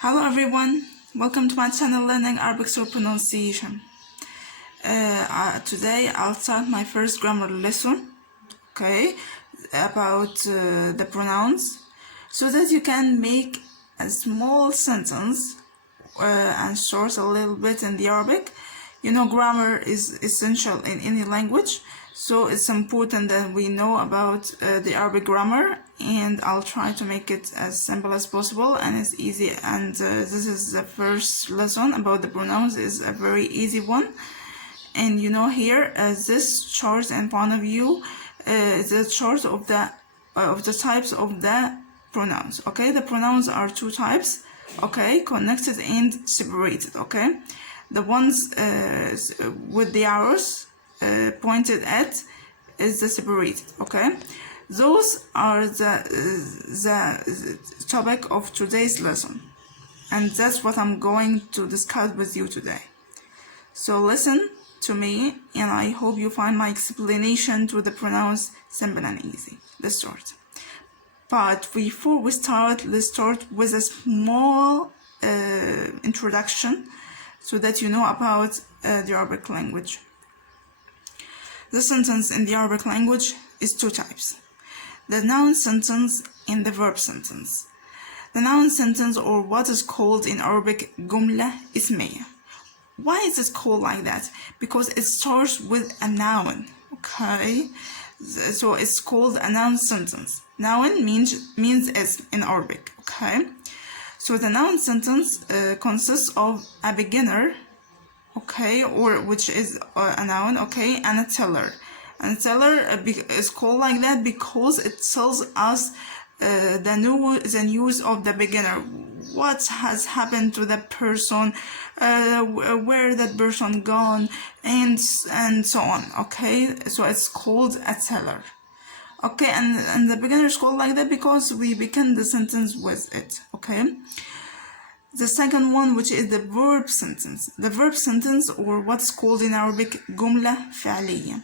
Hello everyone, welcome to my channel Learning Arabic through Pronunciation. Today I'll start my first grammar lesson, about the pronouns, so that you can make a small sentence and short a little bit in the Arabic. You know, grammar is essential in any language, so it's important that we know about the Arabic grammar, and I'll try to make it as simple as possible and as easy. And this is the first lesson about the pronouns. Is a very easy one. And you know, here this chart in front of you is the chart of the types of the pronouns. Okay, the pronouns are two types. Okay, connected and separated. Okay, the ones with the arrows pointed at is the separated. Okay, those are the topic of today's lesson, and that's what I'm going to discuss with you today. So listen to me, and I hope you find my explanation to the pronouns simple and easy. Let's start. But before we start, let's start with a small introduction so that you know about the Arabic language. The sentence in the Arabic language is two types: the noun sentence and the verb sentence. The noun sentence, or what is called in Arabic جملة اسمية. Why is it called like that? Because it starts with a noun. Okay, so it's called a noun sentence. Noun means ism in Arabic. Okay, so the noun sentence consists of a beginner, okay, or which is a noun, okay, and a teller. And a teller is called like that because it tells us the news of the beginner, what has happened to the person, where that person gone, and so on. Okay, so it's called a teller. Okay, and the beginner is called like that because we begin the sentence with it. Okay, the second one, which is the verb sentence. The verb sentence, or what's called in Arabic جملة فعلية.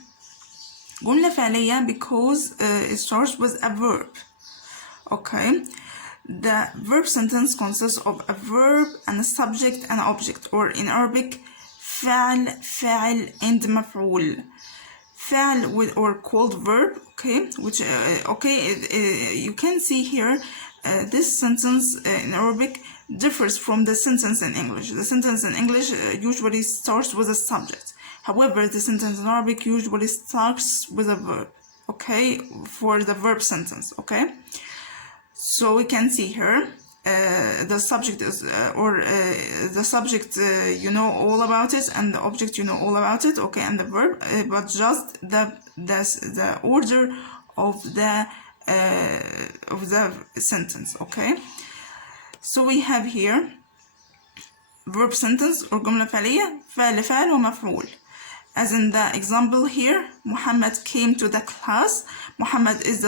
جملة فعلية because it starts with a verb. Okay, the verb sentence consists of a verb and a subject and object, or in Arabic فعل, فاعل, and مفعول. فعل with, or called verb, okay, which you can see here this sentence in Arabic differs from the sentence in English. The sentence in English usually starts with a subject. However, the sentence in Arabic usually starts with a verb, okay, for the verb sentence. Okay, so we can see here the subject is the subject you know all about it, and the object you know all about it, okay, and the verb, but just the order of the sentence. Okay, so we have here verb sentence or جملة فعلية فعل فعل ومفعول. As in the example here, Muhammad came to the class. Muhammad is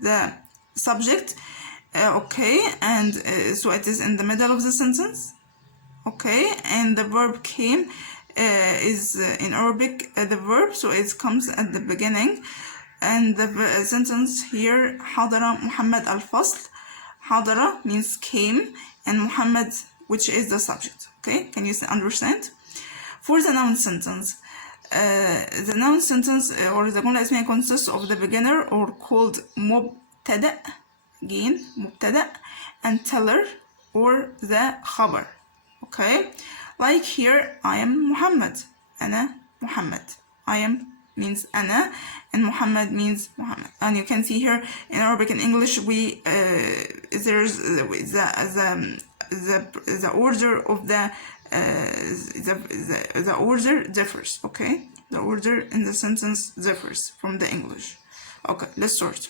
the subject, okay, and so it is in the middle of the sentence, okay, and the verb came is in Arabic the verb, so it comes at the beginning, and the sentence here حضر محمد الفصل. حضر means came, and Muhammad, which is the subject. Okay, can you understand? For the noun sentence, the noun sentence or the جملة اسمية consists of the beginner, or called مبتدأ, again مبتدأ, and teller, or the خبر. Okay, like here, I am Muhammad, أنا محمد. I am means أنا, and Muhammad means Muhammad. And you can see here in Arabic and English, we there's the order of the order differs. Okay, the order in the sentence differs from the English. Okay, let's start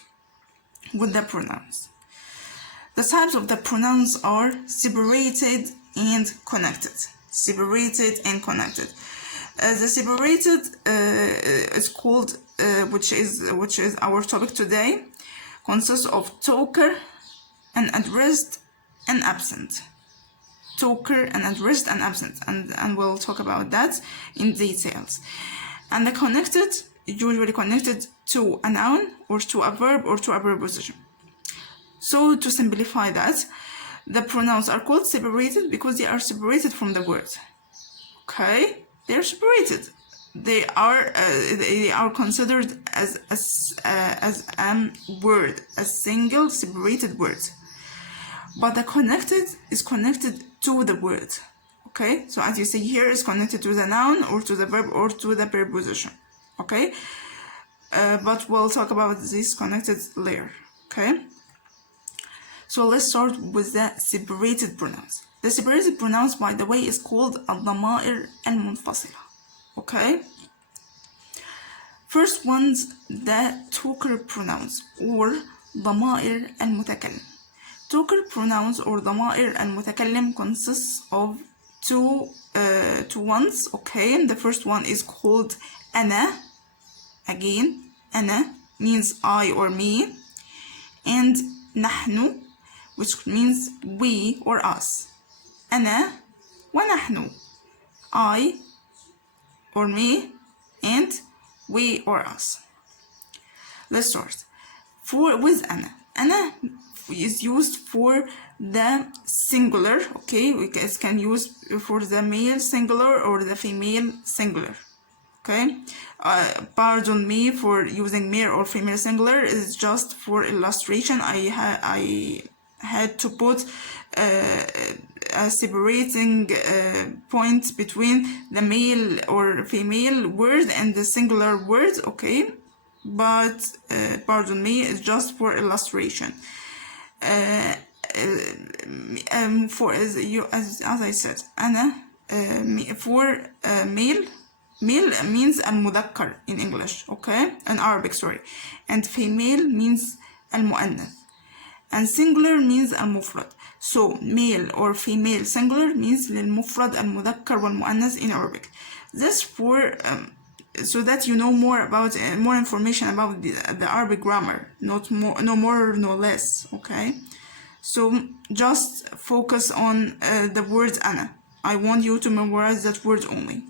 with the pronouns. The types of the pronouns are separated and connected. Separated and connected. The separated is called, which is our topic today, consists of talker and addressed and absent. Talker and addressed and absent, and we'll talk about that in details. And the connected, usually connected to a noun or to a verb or to a preposition. So to simplify that, The pronouns are called separated because they are separated from the word. Okay, they are separated. They are considered as a word, a single separated word. But the connected is connected to the word. Okay, so as you see here, is connected to the noun or to the verb or to the preposition. Okay, but we'll talk about this connected later. Okay, so let's start with the separated pronouns. The separated pronouns, by the way, is called الضمائر المنفصلة. Okay, first one's the talker pronouns or ضمائر المتكلم. Talker pronouns or ضمائر المتكلم consists of two ones. Okay, the first one is called أنا. Again, أنا means I or me, and نحن, which means we or us. أنا ونحن, I or me, and we or us. Let's start. With أنا. أنا is used for the singular. Okay, we can use for the male singular or the female singular. Okay, pardon me for using male or female singular. It's just for illustration. I had to put a separating point between the male or female word and the singular word. Okay, but pardon me, it's just for illustration. For as I said, أنا for male means المذكر in English, okay, in Arabic, sorry, and female means المؤنث, and singular means المفرد. So male or female singular means للمفرد المذكر والمؤنث in Arabic. This for so that you know more about more information about the Arabic grammar, no more no less. Okay, so just focus on the word أنا. I want you to memorize that word only.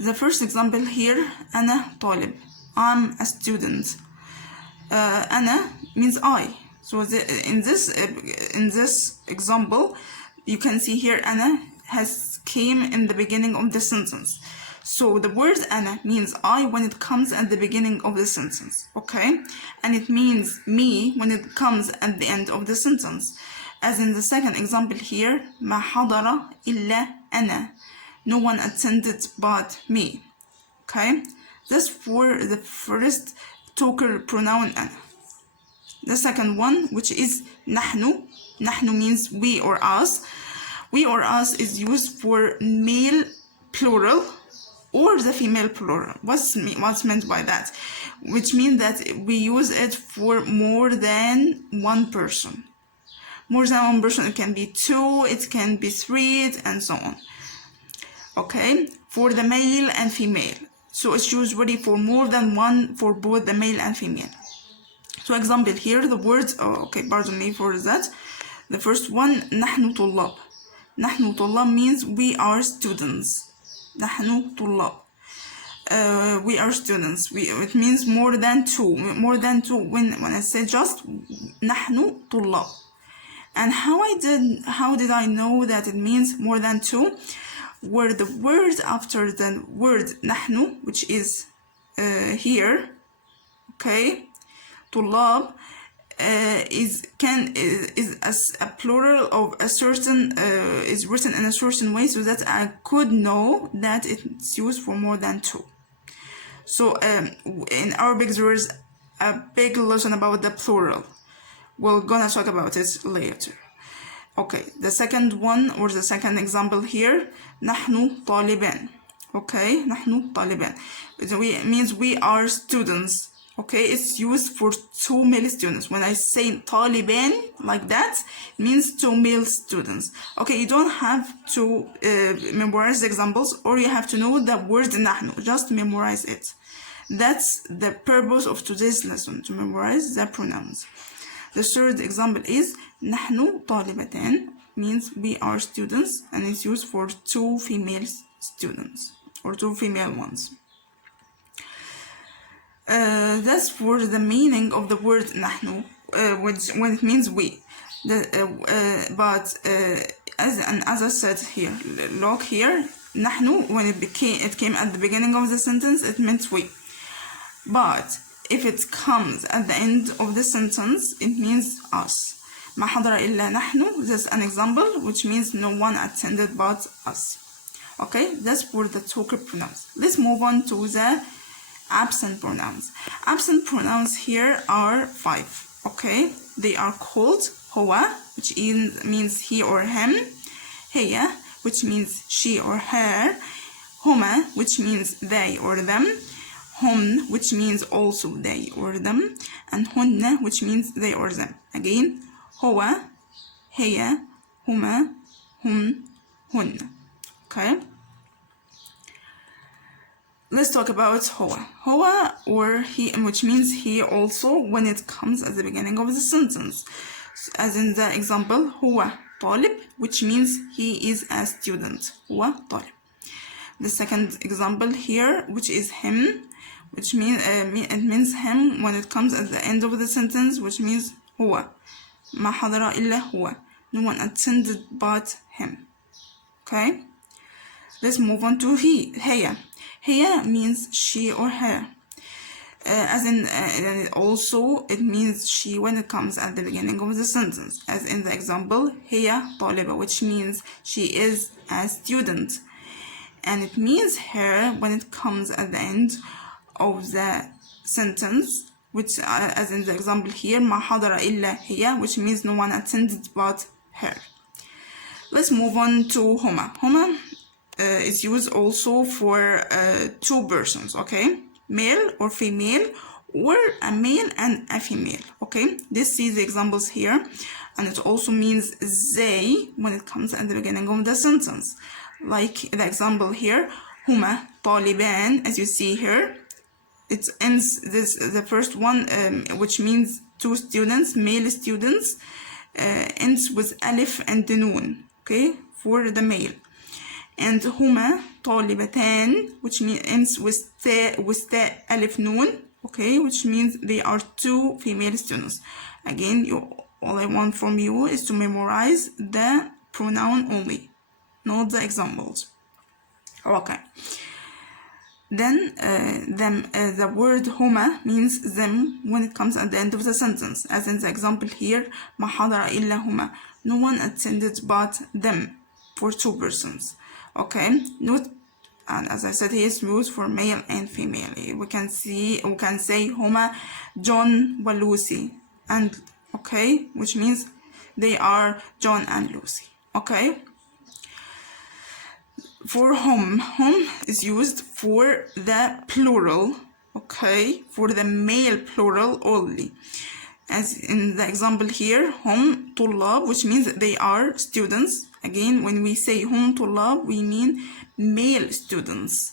The first example here, أنا طالب. I'm a student. أنا means I. So in this example, you can see here أنا has came in the beginning of the sentence. So the word أنا means I when it comes at the beginning of the sentence. Okay, and it means me when it comes at the end of the sentence. As in the second example here, ما حضر إلا أنا. No one attended but me. Okay, this for the first talker pronoun أنا. The second one, which is نحن. نحن means we or us. We or us is used for male plural or the female plural. What's meant by that? Which means that we use it for more than one person. More than one person, it can be two, it can be three, and so on. Okay, for the male and female. So it's usually for more than one for both the male and female. So example here, the words, pardon me for that. The first one, نحن طلاب. نحن طلاب means we are students. نحن طلاب. We are students. It means more than two. More than two. When I say just نحن طلاب. And how did I know that it means more than two? Where the word after the word نحن, which is here, okay, طلاب, is a plural of a certain is written in a certain way so that I could know that it's used for more than two. So in Arabic there is a big lesson about the plural. We're gonna talk about it later. Okay, the second one or the second example here, نحن طالبان. Okay, نحن طالبان. It means we are students. Okay, it's used for two male students. When I say طالبان like that, it means two male students. Okay, you don't have to memorize the examples, or you have to know the word نحن. Just memorize it. That's the purpose of today's lesson, to memorize the pronouns. The third example is نحن طالبتان, means we are students, and it's used for two female students or two female ones. That's for the meaning of the word نحن, when it means we. as I said here, look here, نحن, when it came at the beginning of the sentence, it meant we. But if it comes at the end of the sentence, it means us. ما حضر إلا نحن. This is an example, which means no one attended but us. Okay, that's for the talker pronouns. Let's move on to the absent pronouns. Absent pronouns here are 5. Okay, they are called هو, which means he or him, هي, which means she or her, هما, which means they or them, هم, which means also they or them, and هن, which means they or them. Again, هو, هي, هما, هم, هن. Okay, let's talk about هو. هو or he, which means he also when it comes at the beginning of the sentence, as in the example هو طالب, which means he is a student. هو طالب. The second example here, which is him, which means it means him when it comes at the end of the sentence, which means هو. ما حضر إلا هو. No one attended but him. Okay, let's move on to he. هي. هي means she or her. As in also it means she when it comes at the beginning of the sentence, as in the example هي طالبة, which means she is a student, and it means her when it comes at the end of the sentence, which as in the example here ما حضر إلا هي, which means no one attended but her. Let's move on to هما. هما is used also for 2 persons. Okay, male or female, or a male and a female. Okay, this see the examples here, and it also means they when it comes at the beginning of the sentence, like the example here هما طالبان. As you see here, it ends this the first one, which means 2 students, male students, ends with alif and noon. Okay, for the male. And هما طالبتان, which means ends with ta alif noon. Okay, which means they are 2 female students. Again, all I want from you is to memorize the pronoun only, not the examples. Okay, then the word هما means them when it comes at the end of the sentence, as in the example here ما حضر إلا هما. No one attended but them, for 2 persons. Okay, note, and as I said, he is used for male and female. We can say هما John و Lucy, and okay, which means they are John and Lucy. Okay, for hum is used for the plural. Okay, for the male plural only, as in the example here هم طلاب, which means they are students. Again, when we say هم طلاب, we mean male students.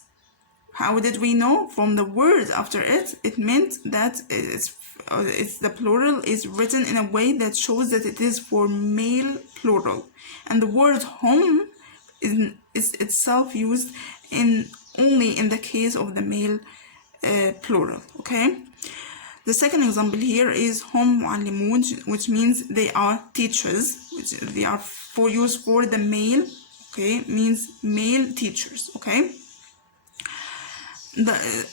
How did we know? From the word after it, it meant that it's the plural is written in a way that shows that it is for male plural, and the word هم is itself used only in the case of the male plural. Okay, the second example here is هم معلمون, which means they are teachers, which they are for use for the male. Okay, means male teachers. Okay,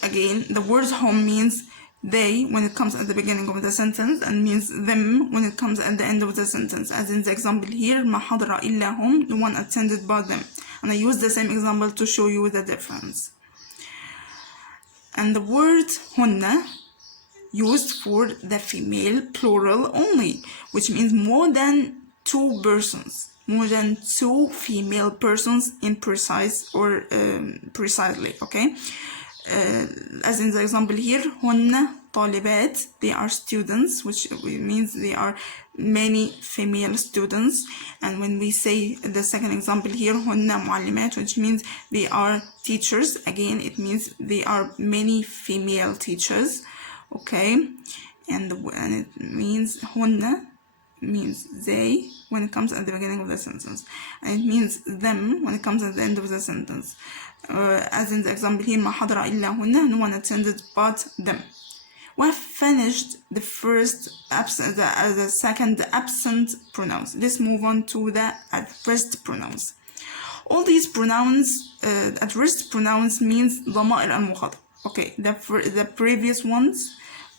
again the word هم means they when it comes at the beginning of the sentence, and means them when it comes at the end of the sentence, as in the example here ما حضر إلا هم, no one attended but them. And I use the same example to show you the difference. And the word هن used for the female plural only, which means more than 2 persons, more than 2 female persons in precise or precisely. Okay, as in the example here هن طالبات, they are students, which means they are many female students. And when we say the second example here هن معلمات, which means they are teachers, again it means they are many female teachers. Okay, and it means هن means they when it comes at the beginning of the sentence, and it means them when it comes at the end of the sentence, as in the example here ما حضر إلا هن, no one attended but them. We have finished the second absent pronouns. Let's move on to the addressed pronouns. All these pronouns, addressed pronouns means ضمائر المخاطب. Okay, the previous ones,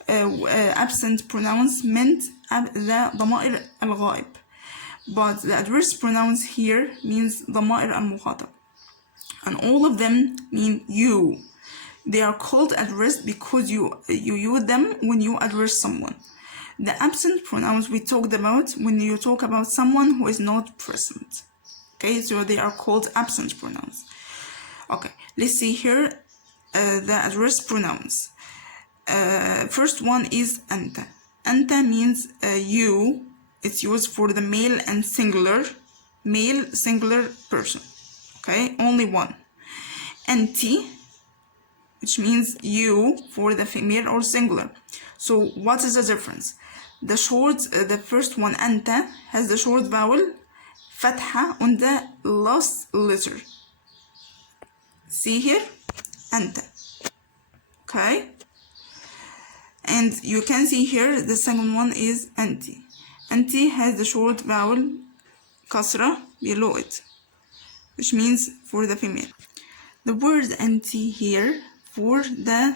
absent pronouns meant the ضمائر الغائب. But the addressed pronouns here means ضمائر المخاطب. And all of them mean you. They are called addressed because you use them when you address someone. The absent pronouns we talked about when you talk about someone who is not present. Okay, so they are called absent pronouns. Okay, let's see here the addressed pronouns. First one is أنت. أنت means you. It's used for the male and singular person. Okay, only one. أنتِ, which means you for the female or singular. So what is the difference? The first one أنت has the short vowel فتحة on the last letter. See here, أنت. Okay, and you can see here the second one is أنتِ. أنتِ has the short vowel كسرة below it, which means for the female. The word أنتِ here for the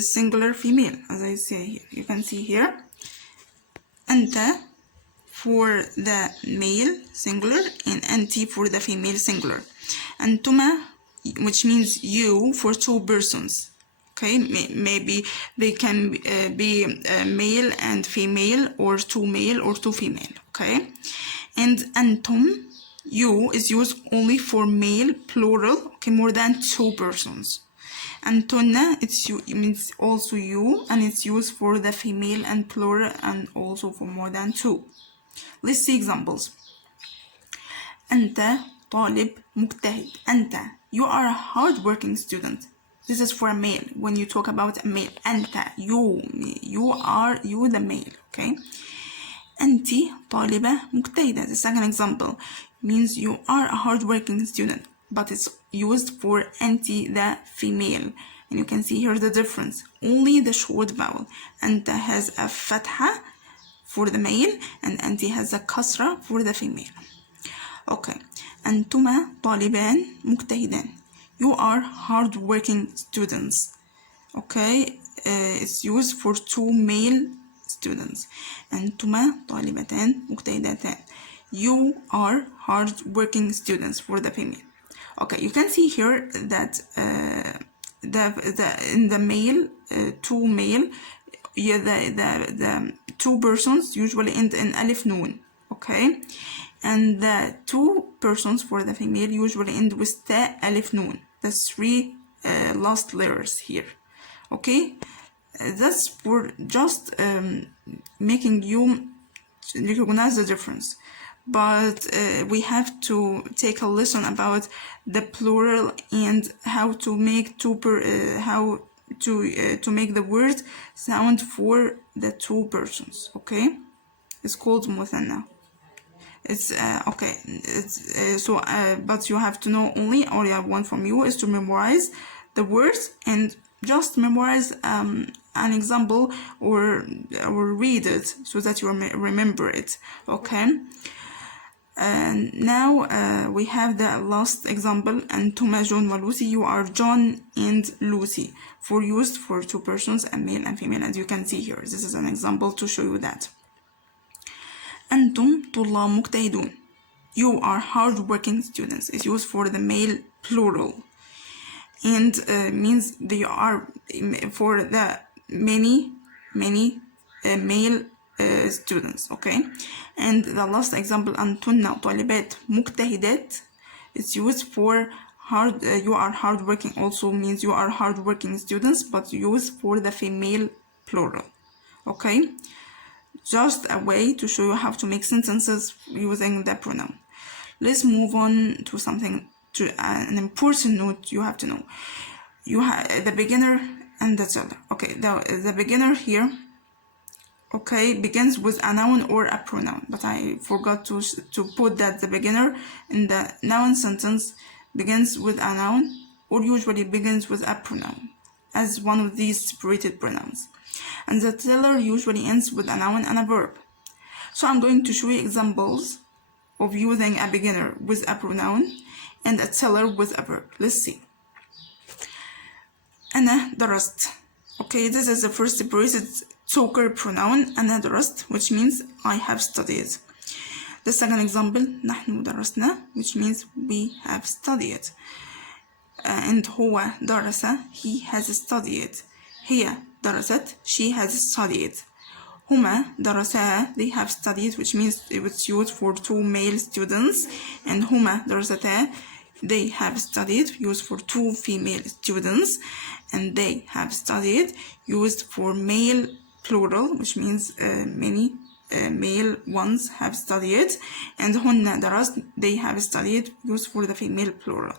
singular female, as I say here. You can see here أنت for the male singular and أنتِ for the female singular. أنتما, which means you for two persons. Okay, maybe they can be male and female, or two male or two female. Okay, and أنتم, you, is used only for male plural. Okay, more than two persons. أنتن, it means also you, and it's used for the female and plural and also for more than two. Let's see examples. أنت طالب مجتهد. أنت, you are a hard-working student. This is for a male. When you talk about a male, أنت, you the male. Okay. أنت طالبة مجتهدة. The second example means you are a hard-working student, but it's used for أنت the female. And you can see here the difference. Only the short vowel. أنت has a فتحة for the male, and أنت has a كسرة for the female. Okay. أنتما طالبان مجتهدان. You are hard-working students. Okay, it's used for two male students. أنتما طالبتان مجتهدتان. You are hard-working students for the female. Okay, you can see here that in the male, two male, yeah, the two persons usually end in alif noon. Okay, and the two persons for the female usually end with ta alif noon. The three last letters here. Okay, that's for just making you recognize the difference. But we have to take a lesson about the plural and how to make to make the word sound for the two persons. Okay, it's called مثنى. It's okay. It's so but you have to know only all I want from you is to memorize the words and just memorize an example or read it so that you remember it. Okay. And now we have the last example. أنتما جون ولوسي. You are John and Lucy, for used for two persons, a male and female, as you can see here. This is an example to show you that. أنتم طلاب مجتهدون. You are hard-working students. It's used for the male plural, and means they are for the many male students. Okay, and the last example أنتن طالبات مجتهدات. It's used for you are hardworking, also means you are hardworking students, but used for the female plural. Okay, just a way to show you how to make sentences using the pronoun. Let's move on to something, to an important note you have to know. You have the beginner and the teller. Okay, the beginner here, okay, begins with a noun or a pronoun, but I forgot to put that the beginner in the noun sentence begins with a noun or usually begins with a pronoun. as one of these separated pronouns. And the tiller usually ends with a noun and a verb. So I'm going to show you examples of using a beginner with a pronoun and a tiller with a verb. Let's see. أنا درست. Okay, this is the first separated talker pronoun أنا درست, which means I have studied. The second example نحن درسنا, which means we have studied. And هو درس, he has studied. هي درست, she has studied. هما درسا, they have studied, which means it was used for two male students. And هما درستا, they have studied, used for two female students. And they have studied, used for male plural, which means many male ones have studied. And هن درست, they have studied, used for the female plural.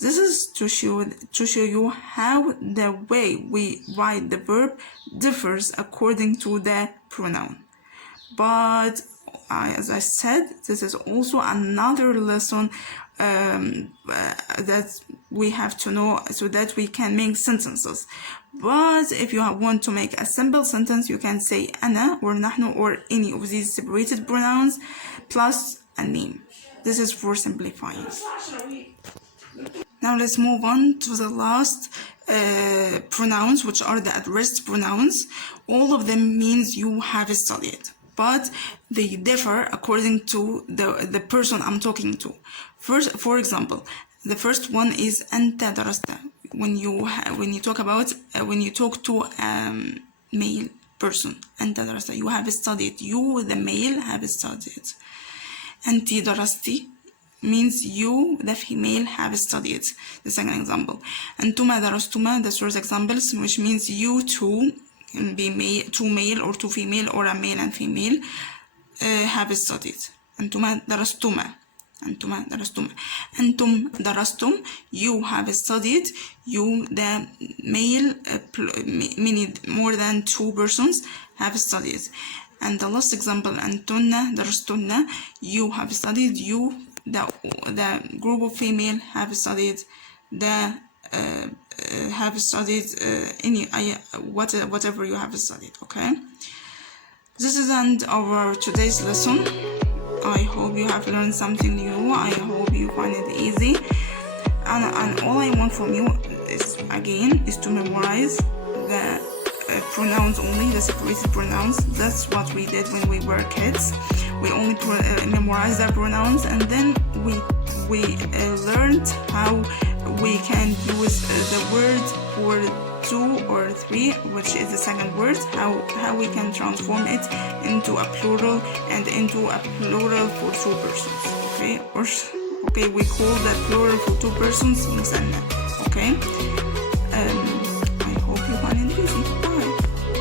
This is to show you how the way we write the verb differs according to the pronoun. But as I said, this is also another lesson that we have to know so that we can make sentences. But if you want to make a simple sentence, you can say أنا or نحن or any of these separated pronouns plus a name. This is for simplifying. Now let's move on to the last pronouns, which are the addressed pronouns. All of them means you have studied, but they differ according to the person I'm talking to. First, for example, the first one is أنت درست. When you talk to male person, أنت درست, you have studied. You, the male, have studied. أنت درستي means you, the female, have studied. The second example. أنتما درستما, the third examples, which means you two, can be two male or two female or a male and female, have studied. أنتما درستما. أنتما درستما. أنتم درستم, you have studied. You, the male, meaning more than two persons, have studied. And the last example, أنتن درستن, you have studied. You, the group of female, have studied. Have studied whatever you have studied. Okay, this is the end of our today's lesson. I hope you have learned something new. I hope you find it easy, and all I want from you is to memorize the pronouns only, the separated pronouns. That's what we did when we were kids. We only memorized the pronouns, and then we learned how we can use the word for two or three, which is the second word, how we can transform it into a plural and into a plural for two persons. Okay, we call the plural for two persons مثنى. Okay.